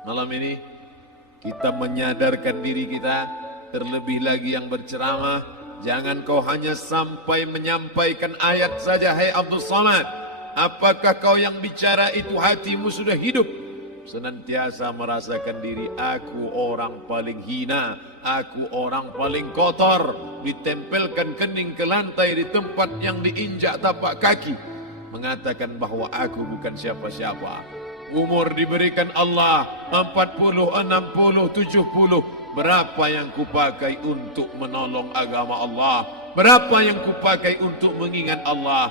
Malam ini kita menyadarkan diri kita, terlebih lagi yang berceramah, jangan kau hanya sampai menyampaikan ayat saja. Hai Abdul Somad, apakah kau yang bicara itu hatimu sudah hidup? Senantiasa merasakan diri, aku orang paling hina, aku orang paling kotor, ditempelkan kening ke lantai di tempat yang diinjak tapak kaki, mengatakan bahwa aku bukan siapa-siapa. Umur diberikan Allah 40, 60, 70. Berapa yang kupakai untuk menolong agama Allah? Berapa yang kupakai untuk mengingat Allah?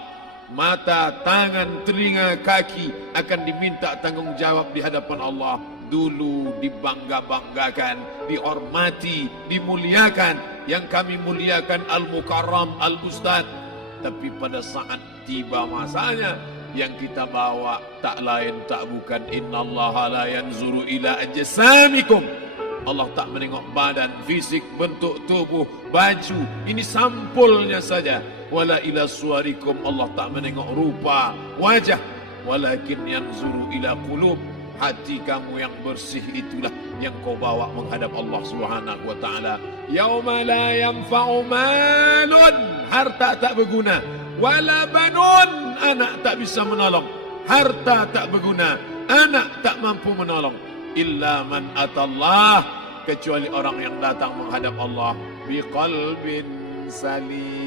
Mata, tangan, telinga, kaki akan diminta tanggung jawab di hadapan Allah. Dulu dibangga-banggakan, dihormati, dimuliakan. Yang kami muliakan Al-Mukarram, Al-Ustadz. Tapi pada saat tiba masanya, yang kita bawa tak lain tak bukan innallaha la yanzuru ila ajsamikum. Allah tak menengok badan, fisik, bentuk tubuh, baju. Ini sampulnya saja. Wala ila suwarikum, Allah tak menengok rupa, wajah. Walakin yanzuru ila qulub. Hati kamu yang bersih itulah yang kau bawa menghadap Allah Subhanahu wa taala. Yauma la yanfa'u malun, harta tak berguna, wala banun, anak tak bisa menolong. Harta tak berguna, anak tak mampu menolong. Illa man atallah, kecuali orang yang datang menghadap Allah biqalbin salim,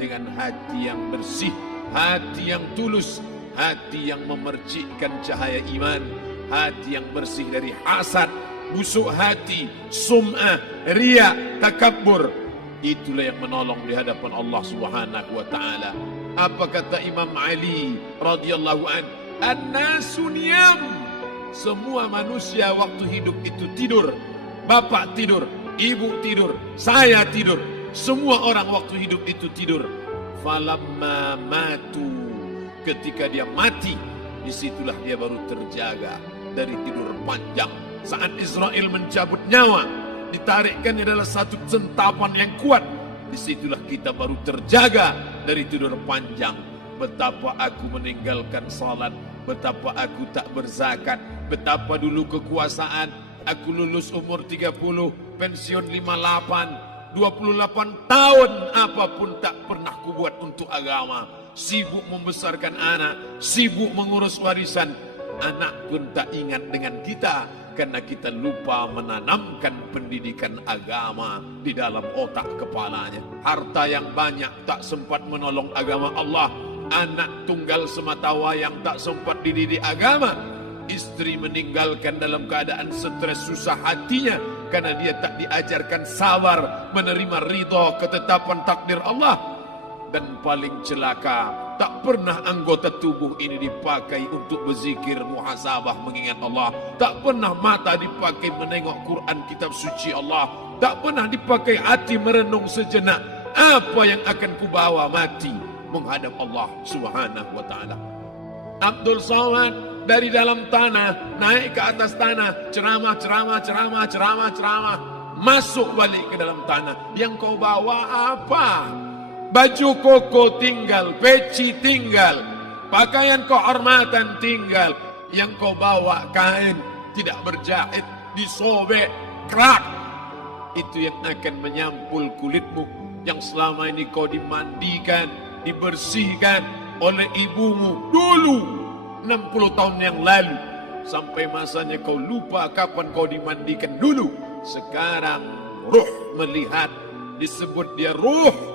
dengan hati yang bersih, hati yang tulus, hati yang memercikkan cahaya iman, hati yang bersih dari hasad, busuk hati, sum'ah, riya, takabbur. Itulah yang menolong di hadapan Allah Subhanahu wa taala. Apa kata Imam Ali radhiyallahu an? An-nasu niyam. Semua manusia waktu hidup itu tidur. Bapak tidur, ibu tidur, saya tidur. Semua orang waktu hidup itu tidur. Falamma matu, ketika dia mati, disitulah dia baru terjaga dari tidur panjang. Saat Israel mencabut nyawa, ditarikkan adalah satu centapan yang kuat. Disitulah kita baru terjaga dari tidur panjang. Betapa aku meninggalkan salat, betapa aku tak berzakat, betapa dulu kekuasaan. Aku lulus umur 30, pensiun 58, 28 tahun, apapun tak pernah kubuat untuk agama. Sibuk membesarkan anak, sibuk mengurus warisan. Anak pun tak ingat dengan kita, karena kita lupa menanamkan pendidikan agama di dalam otak kepalanya. Harta yang banyak tak sempat menolong agama Allah. Anak tunggal semata wayang tak sempat dididik agama. Istri meninggalkan dalam keadaan stres susah hatinya, karena dia tak diajarkan sabar menerima ridha ketetapan takdir Allah. Dan paling celaka, tak pernah anggota tubuh ini dipakai untuk berzikir, muhasabah, mengingat Allah. Tak pernah mata dipakai menengok Quran, kitab suci Allah. Tak pernah dipakai hati merenung sejenak, apa yang akan kubawa mati menghadap Allah Subhanahu wa taala. Abdul Somad dari dalam tanah naik ke atas tanah, ceramah, masuk balik ke dalam tanah. Yang kau bawa apa? Baju koko tinggal, peci tinggal, pakaian kehormatan tinggal. Yang kau bawa kain tidak berjahit, disobek, kerak. Itu yang akan menyampul kulitmu, yang selama ini kau dimandikan, dibersihkan oleh ibumu dulu 60 tahun yang lalu. Sampai masanya kau lupa kapan kau dimandikan dulu. Sekarang ruh melihat, disebut dia ruh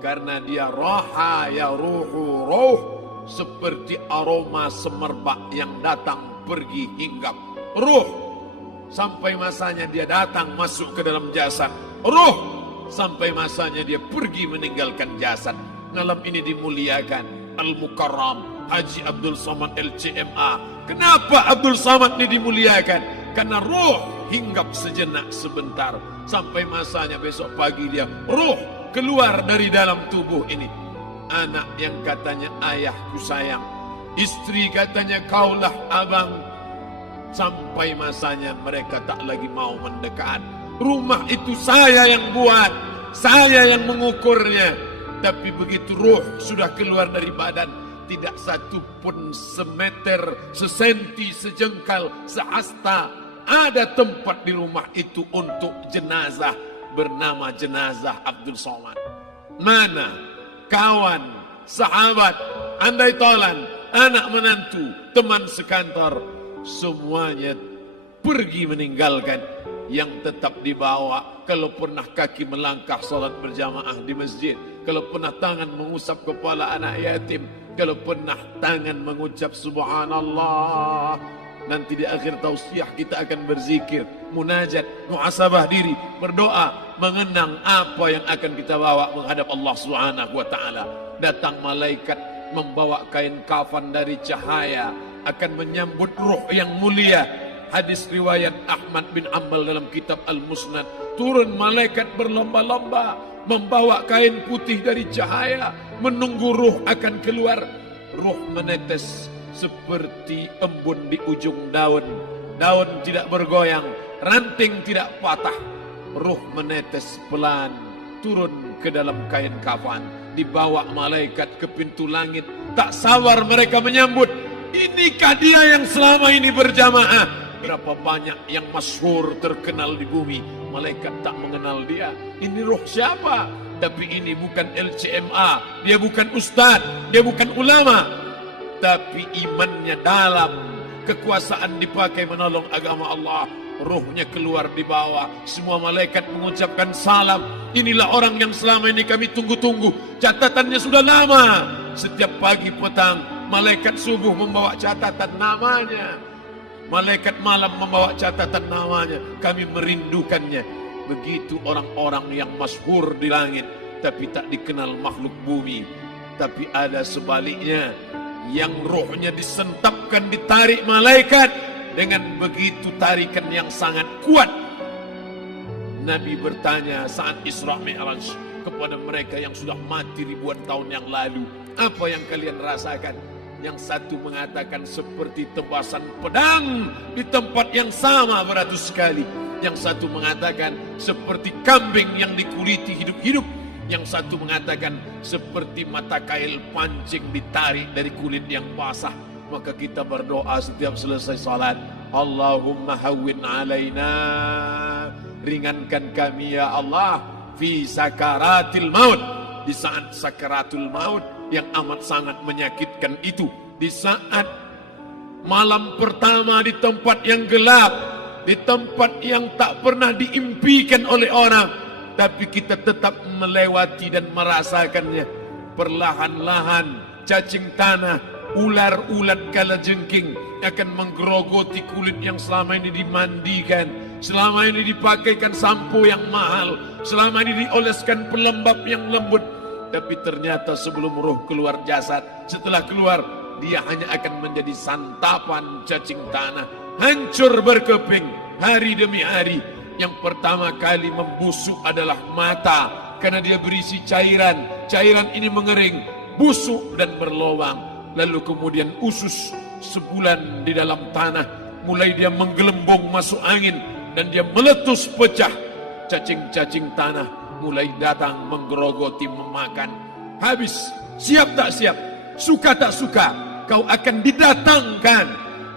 karena dia raha ya ruhu ruh, seperti aroma semerbak yang datang pergi hinggap. Ruh sampai masanya dia datang masuk ke dalam jasad. Ruh sampai masanya dia pergi meninggalkan jasad. Malam ini dimuliakan Al-Mukarram Haji Abdul Somad LCMA. Kenapa Abdul Somad ini dimuliakan? Karena ruh hinggap sejenak sebentar, sampai masanya besok pagi dia ruh keluar dari dalam tubuh ini. Anak yang katanya ayahku sayang, istri katanya kaulah abang, sampai masanya mereka tak lagi mau mendekat. Rumah itu saya yang buat, saya yang mengukurnya. Tapi begitu ruh sudah keluar dari badan, tidak satu pun semeter, sesenti, sejengkal, sehasta ada tempat di rumah itu untuk jenazah bernama jenazah Abdul Somad. Mana kawan, sahabat, andai tolan, anak menantu, teman sekantor, semuanya pergi meninggalkan. Yang tetap dibawa, kalau pernah kaki melangkah salat berjamaah di masjid, kalau pernah tangan mengusap kepala anak yatim, kalau pernah tangan mengucap subhanallah. Nanti di akhir tausiah kita akan berzikir, munajat, muhasabah diri, berdoa, mengenang apa yang akan kita bawa menghadap Allah Subhanahu wa taala. Datang malaikat membawa kain kafan dari cahaya, akan menyambut ruh yang mulia. Hadis riwayat Ahmad bin Ambal dalam kitab Al-Musnad, turun malaikat berlomba-lomba membawa kain putih dari cahaya, menunggu ruh akan keluar. Ruh menetes seperti embun di ujung daun. Daun tidak bergoyang, ranting tidak patah. Ruh menetes pelan turun ke dalam kain kafan, dibawa malaikat ke pintu langit. Tak sabar mereka menyambut. Inikah dia yang selama ini berjamaah? Berapa banyak yang masyhur terkenal di bumi, malaikat tak mengenal dia. Ini roh siapa? Tapi ini bukan LCMA, dia bukan ustaz, dia bukan ulama, tapi imannya dalam, kekuasaan dipakai menolong agama Allah. Rohnya keluar di bawah, semua malaikat mengucapkan salam. Inilah orang yang selama ini kami tunggu-tunggu, catatannya sudah lama. Setiap pagi petang malaikat subuh membawa catatan namanya, malaikat malam membawa catatan namanya. Kami merindukannya. Begitu orang-orang yang masyhur di langit tapi tak dikenal makhluk bumi. Tapi ada sebaliknya, yang rohnya disentapkan, ditarik malaikat dengan begitu tarikan yang sangat kuat. Nabi bertanya saat Isra Mi'raj kepada mereka yang sudah mati ribuan tahun yang lalu, apa yang kalian rasakan? Yang satu mengatakan seperti tebasan pedang di tempat yang sama beratus kali. Yang satu mengatakan seperti kambing yang dikuliti hidup-hidup. Yang satu mengatakan seperti mata kail pancing ditarik dari kulit yang basah. Maka kita berdoa setiap selesai salat, Allahumma hawwin alaina, ringankan kami ya Allah, fi sakaratil maut, di saat sakaratul maut yang amat sangat menyakitkan itu, di saat malam pertama di tempat yang gelap, di tempat yang tak pernah diimpikan oleh orang, tapi kita tetap melewati dan merasakannya. Perlahan-lahan cacing tanah, ular-ulat kalajengking akan menggerogoti kulit yang selama ini dimandikan, selama ini dipakaikan sampo yang mahal, selama ini dioleskan pelembab yang lembut. Tapi ternyata sebelum roh keluar jasad, setelah keluar, dia hanya akan menjadi santapan cacing tanah, hancur berkeping hari demi hari. Yang pertama kali membusuk adalah mata, karena dia berisi cairan. Cairan ini mengering, busuk dan berlubang. Lalu kemudian usus sebulan di dalam tanah, mulai dia menggelembung masuk angin dan dia meletus pecah. Cacing-cacing tanah mulai datang menggerogoti, memakan. Habis, siap tak siap, suka tak suka, kau akan didatangkan.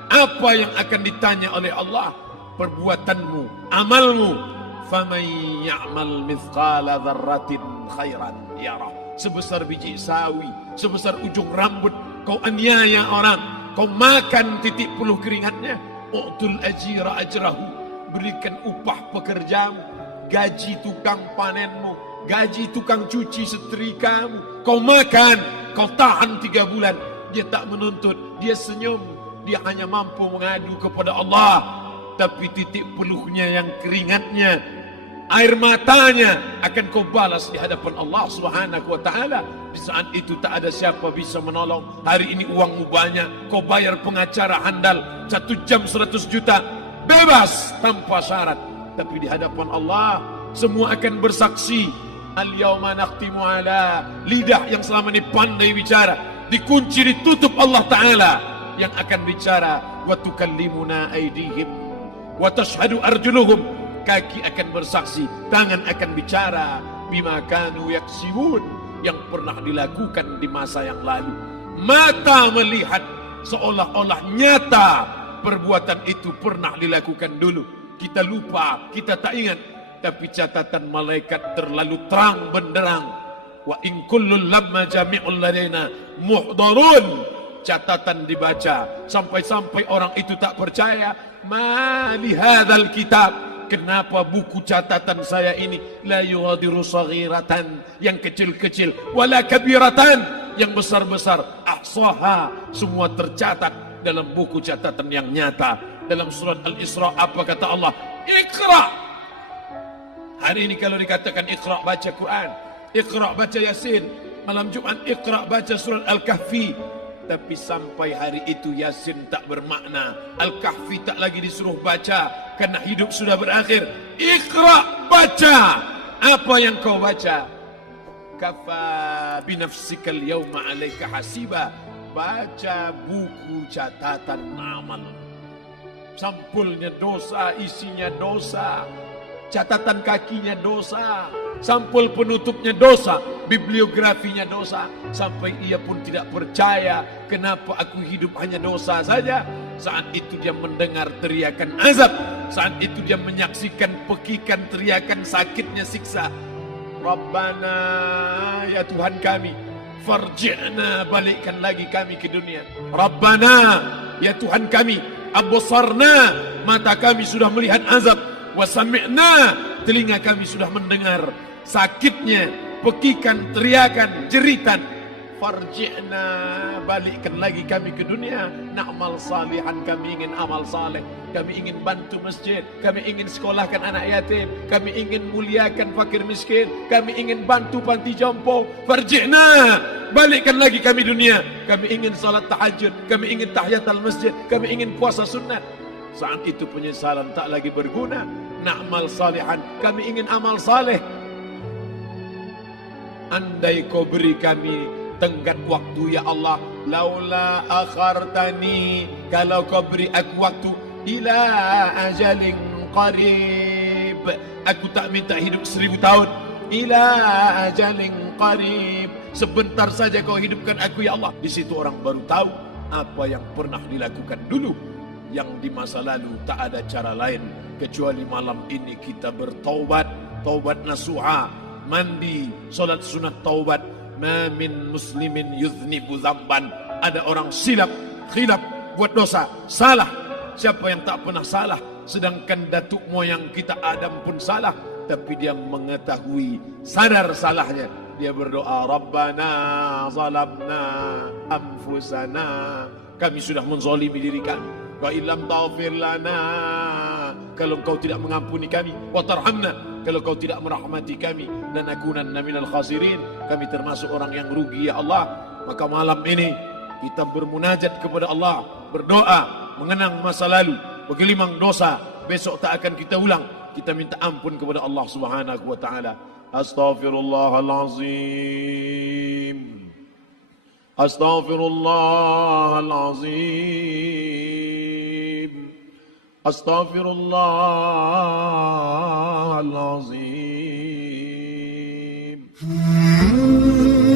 Apa yang akan ditanya oleh Allah? Perbuatanmu, amalmu. Faman ya'mal mithqala dzarratin khairan yarah. Sebesar biji sawi, sebesar ujung rambut, kau aniaya orang, kau makan titik puluh keringatnya. U'tul ajira ajrahu, berikan upah pekerjamu, gaji tukang panenmu, gaji tukang cuci setrikamu. Kau makan, kau tahan 3 bulan. Dia tak menuntut, dia senyum, dia hanya mampu mengadu kepada Allah. Tapi titik peluhnya yang keringatnya, air matanya akan kau balas di hadapan Allah Subhanahu wa taala. Di saat itu tak ada siapa bisa menolong. Hari ini uangmu banyak, kau bayar pengacara handal 1 jam 100 juta, bebas tanpa syarat. Tapi di hadapan Allah semua akan bersaksi. Al-yawma nakhtimu ala, lidah yang selama ini pandai bicara dikunci, ditutup Allah taala yang akan bicara. Wa tukallimuna aydihim wa tashhadu arjuluhum, kaki akan bersaksi, tangan akan bicara. Bima kanu yaksibun, yang pernah dilakukan di masa yang lalu. Mata melihat seolah-olah nyata perbuatan itu pernah dilakukan dulu. Kita lupa, kita tak ingat. Tapi catatan malaikat terlalu terang benderang. Wa in kullun lamma jami'ul ladaina muhdharun. Catatan dibaca sampai-sampai orang itu tak percaya. Ma li hadzal kitab, kenapa buku catatan saya ini la yughadiru saghiratan, yang kecil-kecil, wala kabiratan, yang besar-besar, ahsaha, semua tercatat dalam buku catatan yang nyata. Dalam surat Al-Isra apa kata Allah? Iqra. Hari ini kalau dikatakan Iqra baca Quran, Iqra baca Yasin, malam Jumat Iqra baca surat Al-Kahfi. Tapi sampai hari itu Yasin tak bermakna, Al-Kahfi tak lagi disuruh baca karena hidup sudah berakhir. Iqra, baca. Apa yang kau baca? Kafa binafsikal yawma alaika hasiba. Baca buku catatan amal. Sampulnya dosa, isinya dosa. Catatan kakinya dosa, sampul penutupnya dosa, bibliografinya dosa. Sampai ia pun tidak percaya, kenapa aku hidup hanya dosa saja. Saat itu dia mendengar teriakan azab, saat itu dia menyaksikan pekikan teriakan sakitnya siksa. Rabbana, ya Tuhan kami, farji'na, balikkan lagi kami ke dunia. Rabbana, ya Tuhan kami, absarna, mata kami sudah melihat azab. Wasami'na, telinga kami sudah mendengar sakitnya, pekikan, teriakan, jeritan. Farji'na, balikkan lagi kami ke dunia. Na'mal salihan, kami ingin amal saleh. Kami ingin bantu masjid, kami ingin sekolahkan anak yatim, kami ingin muliakan fakir miskin, kami ingin bantu panti jompo. Farji'na, balikkan lagi kami dunia. Kami ingin salat tahajud, kami ingin tahiyatul masjid, kami ingin puasa sunnah. Saat itu penyesalan tak lagi berguna. Na'mal salihan, kami ingin amal saleh. Andai kau beri kami tenggat waktu ya Allah, laula akhartani, kalau kau beri aku waktu, ila ajalin qarib, aku tak minta hidup 1000 tahun. Ila ajalin qarib, sebentar saja kau hidupkan aku ya Allah. Di situ orang baru tahu apa yang pernah dilakukan dulu, yang di masa lalu. Tak ada cara lain kecuali malam ini kita bertaubat, taubat nasuha, mandi, solat sunat taubat. Ma min muslimin yuznibu zamban, ada orang silap, khilaf, buat dosa, salah. Siapa yang tak pernah salah? Sedangkan datuk moyang kita Adam pun salah, tapi dia mengetahui, sadar salahnya. Dia berdoa, Rabbana zalamna anfusana, kami sudah menzalimi diri kami. Wa illam taghfir lana, kalau kau tidak mengampuni kami, wa tarhamna, kalau kau tidak merahmati kami, lanakunanna minal khasirin, kami termasuk orang yang rugi ya Allah. Maka malam ini kita bermunajat kepada Allah, berdoa, mengenang masa lalu, bergelimang dosa, besok tak akan kita ulang. Kita minta ampun kepada Allah Subhanahu wa taala. Astaghfirullahalazim, astaghfirullahalazim, astaghfirullahalazim.